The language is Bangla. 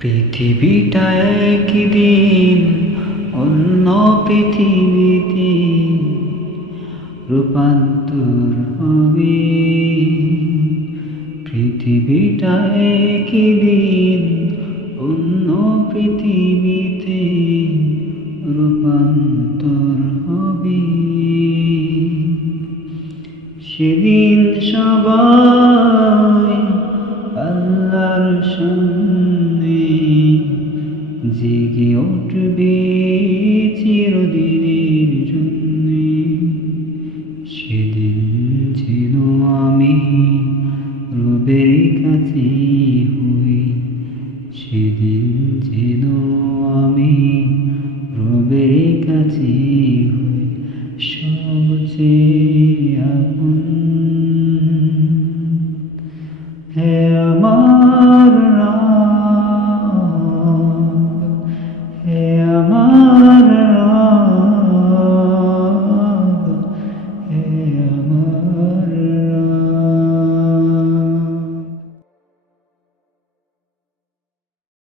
পৃথিবীটা একদিন, অন্য পৃথিবীতে রূপান্তর হবে। পৃথিবীটা একদিন, অন্য পৃথিবীতে রূপান্তর হবে। সেদিন সবাই আল্লাহর সামনে জেগে উঠবে চিরদিনের জন্যে। সেদিন যেন আমি রবের কাছে হই। সেদিন যেন আমি রবের কাছে হই। সবচেয়ে আপন। হে আমার Yeah.